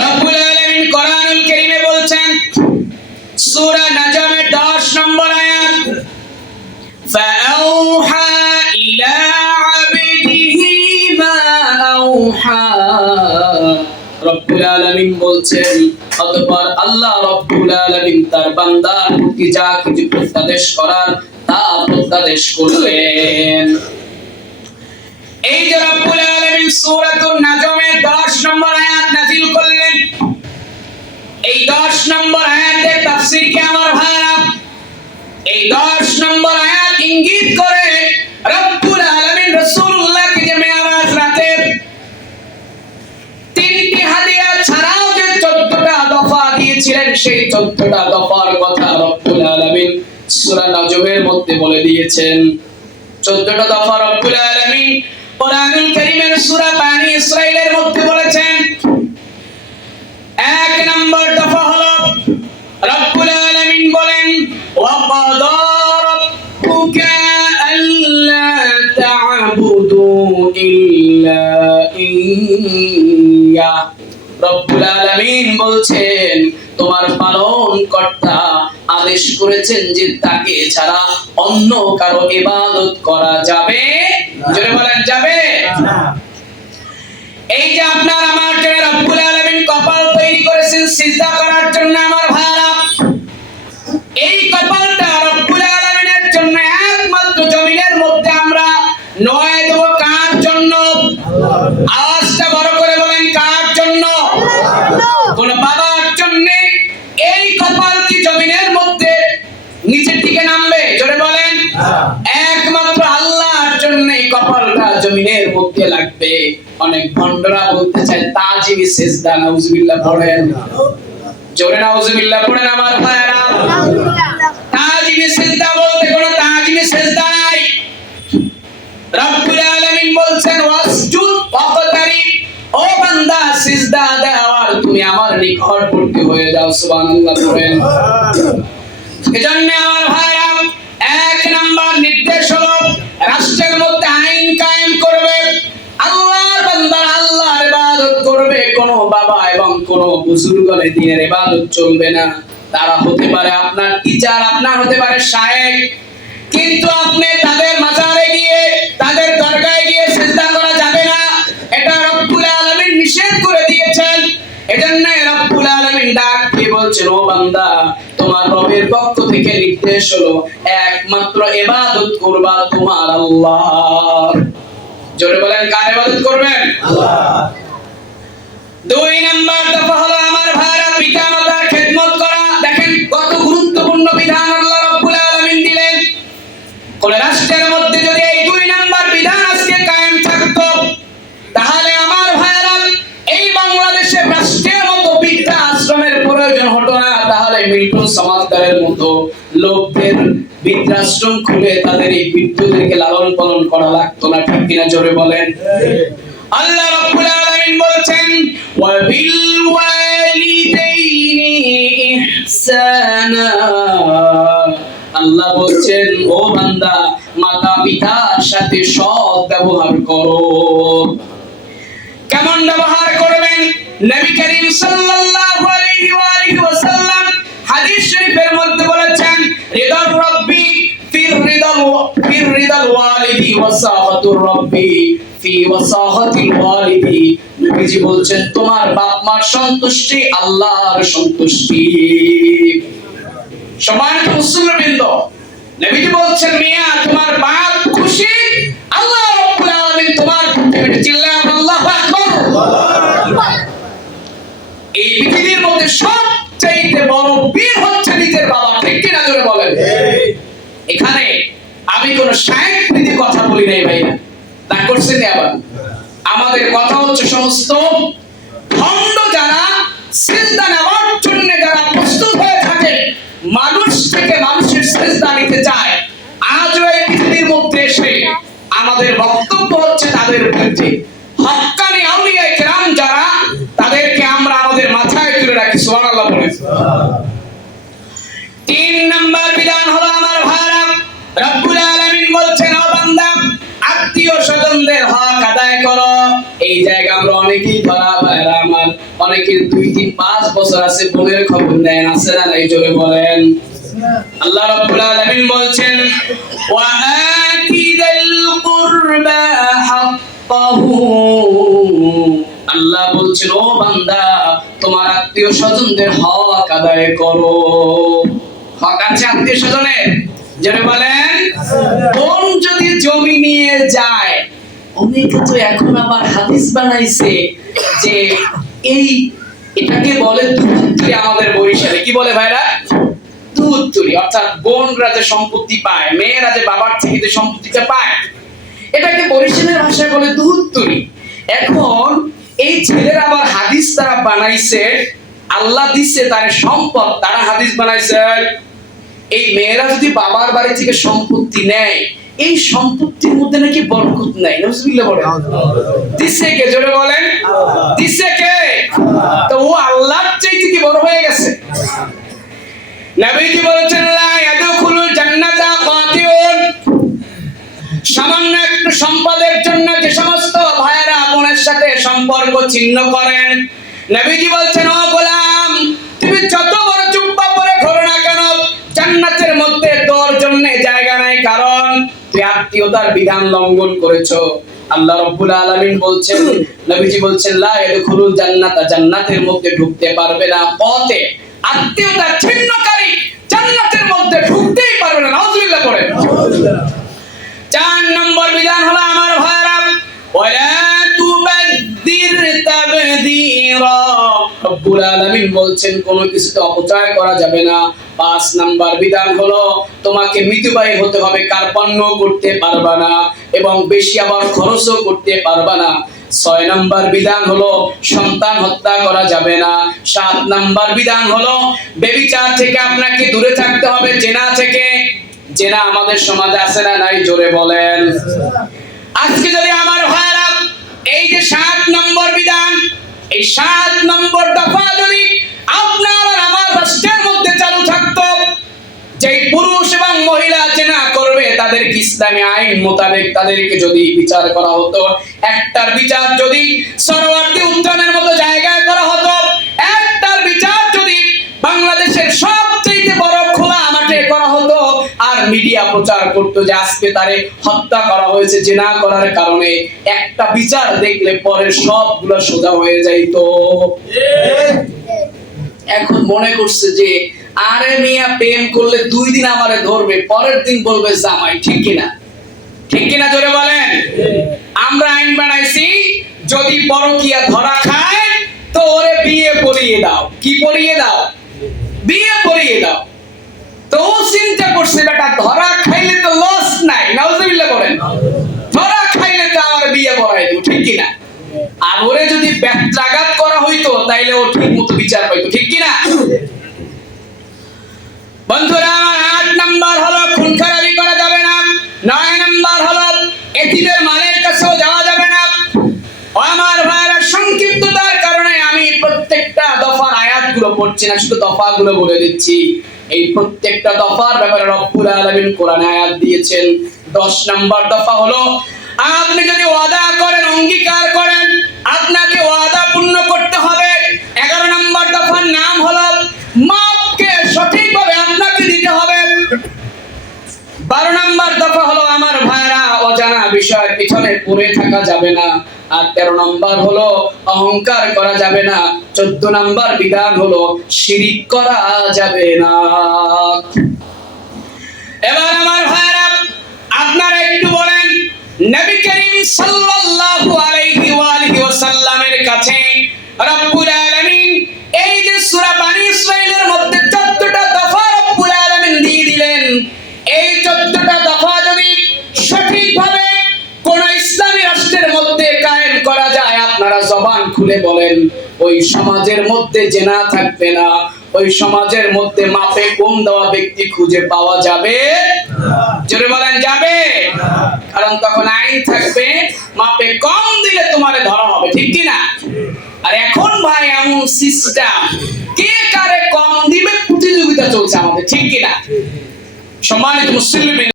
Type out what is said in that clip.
রব্বুল আলামিন কোরআনুল কারীমে বলছেন সূরা নাজমের 10 নম্বর আয়াত ফাআউহা ইলা আবদিহি মা আউহা। রব্বুল আলামিন বলছেন অতঃপর আল্লাহ রব্বুল আলামিন তার বান্দার প্রতি যা কিছু প্রত্যাদেশ করার তা প্রত্যাদেশ করলেন। এই যে রব্বুল আলামিন সূরাতুন নাজমের 10 নম্বর আয়াত নাযিল করলেন, এই 10 নম্বর আয়াতের তাফসীর কি আমার ভাইরা? এই 10 নম্বর আয়াত ইঙ্গিত করে রব্বুল আলামিন রাসূলুল্লাহকে যে মেরাজ রাতের 3টি হাদিয়া ছাড়াও যে 14টা দফা দিয়েছিলেন, সেই 14টা দফার কথা রব্বুল আলামিন সূরা নাজমের মধ্যে বলে দিয়েছেন। 14টা দফা রব্বুল আলামিন কোরআনুল কারীমের সূরা বানী ইসরাঈলের মধ্যে বলেছেন। 1 নম্বর দফা হলো রব্বুল আলামিন বলেন ওয়া ক্বাদা রাব্বুকা আল্লা তা'বুদু ইল্লা ইয়্যা। রব্বুল আলামিন বলছেন তোমার পালনকর্তা আদেশ করেছেন যে তাকে ছাড়া অন্য কারো ইবাদত করা যাবে না। জোরে বলেন যাবে না। এই যে আপনার আমার জন্য রব্বুল আলামিন কপাল তৈরি করেছেন সিজদা করার জন্য আমার ভাইরা, এই কপালটা রব্বুল আলামিনের জন্য একমাত্র জমিনের মধ্যে আমরা নয় দেব কার জন্য? আওয়াজটা বড় করে বলেন কার জন্য? কোন বাবার জন্য এই কপাল কি জমিনের মধ্যে নিচের দিকে নামবে? জোরে বলেন একমাত্র আল্লাহর জন্য এই কপালটা জমিনের মধ্যে লাগবে। অনেক ভন্ডরা বলতে চায় তাজিমি সিজদা, নাউজুবিল্লাহ পড়েন, জোরে নাউজুবিল্লাহ পড়েন আমার ভাইরা। তাজিমি সিজদা বলতে কোনো তাজিমি সিজদা নাই। রব্বুল আলামিন বলছেন ওয়াসজুদ ওয়াকতারিব, ও বান্দা সিজদা দাও আর তুমি আমার নিকটবর্তী হয়ে যাও। সুবহানাল্লাহ পড়েন। এজন্য আমার ভাইরা 1 নাম্বার নির্দেশ হলো রাষ্ট্রের মধ্যে আইন কায়েম করবে, আল্লাহর বান্দা আল্লাহর ইবাদত করবে, কোন বাবা এবং কোন বুজুর্গের দ্বীনের ইবাদত চলবে না। তারা হতে পারে আপনার টিচার, আপনার হতে পারে শায়েখ, কিন্তু আপনি তাদের মাজারে গিয়ে তাদের দরগায় গিয়ে সিজদা করা যাবে না, এটা রব্বুল আলামিন নিষেধ করে দিয়েছেন। এজন্য রব্বুল আলামিন ডাক দিয়ে বলছেন ও বান্দা তোমার রবের পক্ষ থেকে নির্দেশ হলো একমাত্র ইবাদত করবা তোমার আল্লাহর। জোরে বলেন কার ইবাদত করবেন? আল্লাহ। 2 নাম্বার দফা হলো আমার ভাইরা পিতামাতার খেদমত করা। দেখেন কত গুরুত্বপূর্ণ বিধান আল্লাহ রব্বুল আলামিন দিলেন। কোন রাষ্ট্রের মধ্যে যদি এই 2 নাম্বার বিধান আজকে কায়েম থাকতো, তাহলে আমার ভাইরা এই বাংলাদেশে রাষ্ট্রের মতো বৃদ্ধা আশ্রমের প্রয়োজন হতো না। তাহলে মিল্টন সমাজদারের মতো লোকদের বৃদ্ধাশ্রম খুলে তাদের এই বৃদ্ধদেরকে লালন পালন করা লাগতো না। ঠিক কিনা জোরে বলেন? আল্লাহ রাব্বুল আলামিন বলছেন ওয়া বিল ওয়ালিদাইনি ইহসানা। আল্লাহ বলছেন ও বান্দা মাতা পিতার সাথে সৎ ব্যবহার করো। কেমন ব্যবহার করবেন? নবী করিম সাল্লাল্লাহু আলাইহি ওয়া আলিহি ওয়াসাল্লাম হাদিস শরীফের মধ্যে বলেছেন রিদার রাব্বি ফির রিদাল ওয়ালিদি ওয়াসাহাতুর রাব্বি ফি ওয়াসাহাতিল ওয়ালিদি। নবীজি বলছেন তোমার বাপ মার সন্তুষ্টি আল্লাহর সন্তুষ্টি। সম্মানিত মুসলিমবৃন্দ, নবীজি বলছেন মিয়া তোমার বাপ খুশি, আল্লাহ রাব্বুল আলামিন তোমার প্রতি চিল্লায় আল্লাহু আকবার। এই পৃথিবীর মধ্যে সবচেয়ে বড় বীর হচ্ছে নিজের বাবা। ঠিক কিনা জোরে বলেন? এখানে আমি কোন শায়েখ প্রীতি কথা বলি নাই ভাইরা, তা করছেন আবার। আমাদের কথা হচ্ছে সমস্ত ভণ্ড যারা সিজদা নেওয়ার জন্য যারা প্রস্তুত হয়ে থাকে, মানুষ থেকে মানুষের সিজদা নিতে চায়, আজও এই পৃথিবীর মধ্যে এসে আমাদের বক্তব্য হচ্ছে তাদের বিরুদ্ধে। হক্কানি আউলিয়া কিরাম যারা, তাদেরকে আমরা আমাদের মাথায় তুলে রাখি। সুবহানাল্লাহ বলেন। 3 নাম্বার বিধান হলো আমার ভাইরা রব্বুল আলামিন বলছেন ও বান্দা আত্মীয় স্বজনদের হক আদায় করো। এই জায়গা আমরা অনেকেই ধরা ভাইরা আমার অনেকের 2, 3, 5 বছর আছে, বোনের খবর নেন, আছে না নাই জোরে বলেন। আল্লাহ রাব্বুল আলামিন বলছেন ওয়া আতিযাল কুরবা হাক্কাহু, আল্লাহ বলছেন ও বান্দা তোমার আত্মীয় স্বজনদের হক আদায় করো। হক আছে আত্মীয় স্বজনের, জোরে বলেন। বোন যদি জমি নিয়ে যায়, অনেকে তো এখন আবার হাদিস বানাইছে যে এটাকে বলে দুধ, আমাদের বরিশালে কি বলে ভাইরা, দুধ চুরি, অর্থাৎ বোনরা যে সম্পত্তি পায়, মেয়েরা যে বাবার থেকে যে সম্পত্তিটা পায়, এটাকে বরিশালের ভাষায় বলে দুধ চুরি। এখন এই ছেলেরা আবার হাদিস তারা বানাইছে, আল্লাহ দিচ্ছে তার সম্পদ, তারা হাদিস বানাইছে এই মেয়েরা যদি বাবার বাড়ি থেকে সম্পত্তি নেয়, এই সম্পত্তির মধ্যে নাকি বরকত নাই। নাউজুবিল্লাহ বলেন। দিছে কে জোরে বলেন, দিছে কে? তো ও আল্লাহর চাইতে কি বড় হয়ে গেছে? নবীজি বলেছেন লা ইয়াদখুলুল জান্নাতা কাতিউন, সামান্য একটু সম্পদের জন্য যে সমস্ত ভাইয়েরা বোনের সাথে সম্পর্ক ছিন্ন করেন, নবীজি বলছেন ও গোলাম তুমি যত বড় জুব্বা পরে ঘোরো না কেন, জান্নাতের মধ্যে তোর জন্য জায়গা নাই, কারণ তুই আত্মীয়তার বিধান লঙ্ঘন করেছো। আল্লাহ রাব্বুল আলামিন বলছেন, নবীজি বলছেন লা ইয়াদখুলুল জান্নাতা, জান্নাতের মধ্যে ঢুকতে পারবে না পথে আত্মীয়তা ছিন্নকারী, জান্নাতের মধ্যে ঢুকতেই পারবে না। নাউজুবিল্লাহ পড়েন। 4 নম্বর বিধান হলো আমার ভাইরা ওয়ালা তুবাযির তাবযীরা, রব্বুল আলামিন বলছেন কোন কিছুতে অপচয় করা যাবে না। 5 নাম্বার বিধান হলো তোমাকে মিতব্যয়ী হতে হবে, কার্পণ্য করতে পারবা না এবং বেশি আবার খরচও করতে পারবা না। 6 নাম্বার বিধান হলো সন্তান হত্যা করা যাবে না। 7 নাম্বার বিধান হলো ব্যভিচার থেকে আপনাকে দূরে থাকতে হবে, জেনা থেকে। জেনা আমাদের সমাজে আছে না নাই জোরে বলেন। আজকে যদি আমার ভাইরা এই যে 7 নম্বর বিধান, এই 7 নম্বর দফা যদি আপনার আর আমার রাষ্ট্রের মধ্যে চালু থাকতো, যে পুরুষ এবং মহিলা জেনা করবে তাদেরকে ইসলামী আইন মোতাবেক তাদেরকে যদি বিচার করা হতো, একটার বিচার যদি সরওয়ার্দী উদ্যানের মতো জায়গায় করা হতো, একটার বিচার যদি বাংলাদেশের সবচেয়ে বড় খোলা মাঠে করা হতো, আর মিডিয়া প্রচার করতো যে আজকে তারে হত্যা করা হয়েছে জেনা করার কারণে, একটা বিচার দেখলে পরে সবগুলো সোজা হয়ে যাইতো। এখন মনে করছে যে আরে মিয়া প্রেম করলে 2 দিন আমারে ধরবে, পরের দিন বলবে জামাই। ঠিক কিনা? ঠিক কিনা জোরে বলেন। আমরা আইন বানাইছি যদি পরকীয়া ধরা খায় তো ওরে বিয়ে পড়িয়ে দাও। কি পড়িয়ে দাও? বিয়ে পড়িয়ে দাও। তো চিন্তা করছে বেটা ধরা খাইলে তো লস নাই, নাউজুবিল্লাহ বলেন, ধরা খাইলে তো আমার বিয়ে পড়াই দেব। ঠিক কিনা? আর ওরে যদি ব্যত্রাঘাত করা হইতো তাইলে ও ঠিক মতো বিচার পাইতো। ঠিক কিনা? বন্ধুরা আমার 8 নাম্বার হলো খুন খারাপি করা যাবে না। 9 নাম্বার হলো এতিমের মালের কাছেও যাওয়া যাবে না। আমার ভাইরা সংক্ষিপ্ততার কারণে আমি প্রত্যেকটা দফার আয়াতগুলো পড়ছি না, শুধু দফাগুলো বলে দিচ্ছি। এই প্রত্যেকটা দফার ব্যাপারে রব্বুল আলামিন কোরআনে আয়াত দিয়েছেন। 10 নাম্বার দফা হলো আপনি যদি ওয়াদা করেন, অঙ্গীকার করেন, আপনাকে ওয়াদা পূর্ণ করতে হবে। 11 নাম্বার দফার নাম হলো মাপকে সঠিকভাবে আপনাকে দিতে হবে। 12 নাম্বার দফা হলো আমার ভাইরা অজানা বিষয়ের পিছনে পড়ে থাকা যাবে না। আর 13 নাম্বার হলো অহংকার করা যাবে না। 14 নাম্বার বিধান হলো শিরিক করা যাবে না। এবার আমার ভাইরা আপনারা একটু বলেন, নবী করিম সাল্লাল্লাহু আলাইহি ওয়া আলিহি ওয়াসাল্লামের কাছে রব্বুল আলামিন এই যে সূরা বনী ইসরাঈলের মধ্যে 14টা দফা রব্বুল আলামিন দিয়ে দিলেন, এই 14টা দফা যদি সঠিকভাবে কোন ইসলামী রাষ্ট্রের মধ্যে কায়েম করা যায়, আপনারা জবান খুলে বলেন ওই সমাজের মধ্যে জেনা থাকবে না, ওই সমাজের মধ্যে মাপে কম দেওয়া ব্যক্তি খুঁজে পাওয়া যাবে না। জোরে বলেন যাবে না। কারণ তখন আইন থাকবে মাপে কম দিলে তোমারে ধরা হবে। ঠিক কি না? আর এখন ভাই এমন সিস্টেম, কে কারে কম দিবে প্রতিযোগিতা চলছে আমাদের। ঠিক কি না? সম্মানিত মুসলিম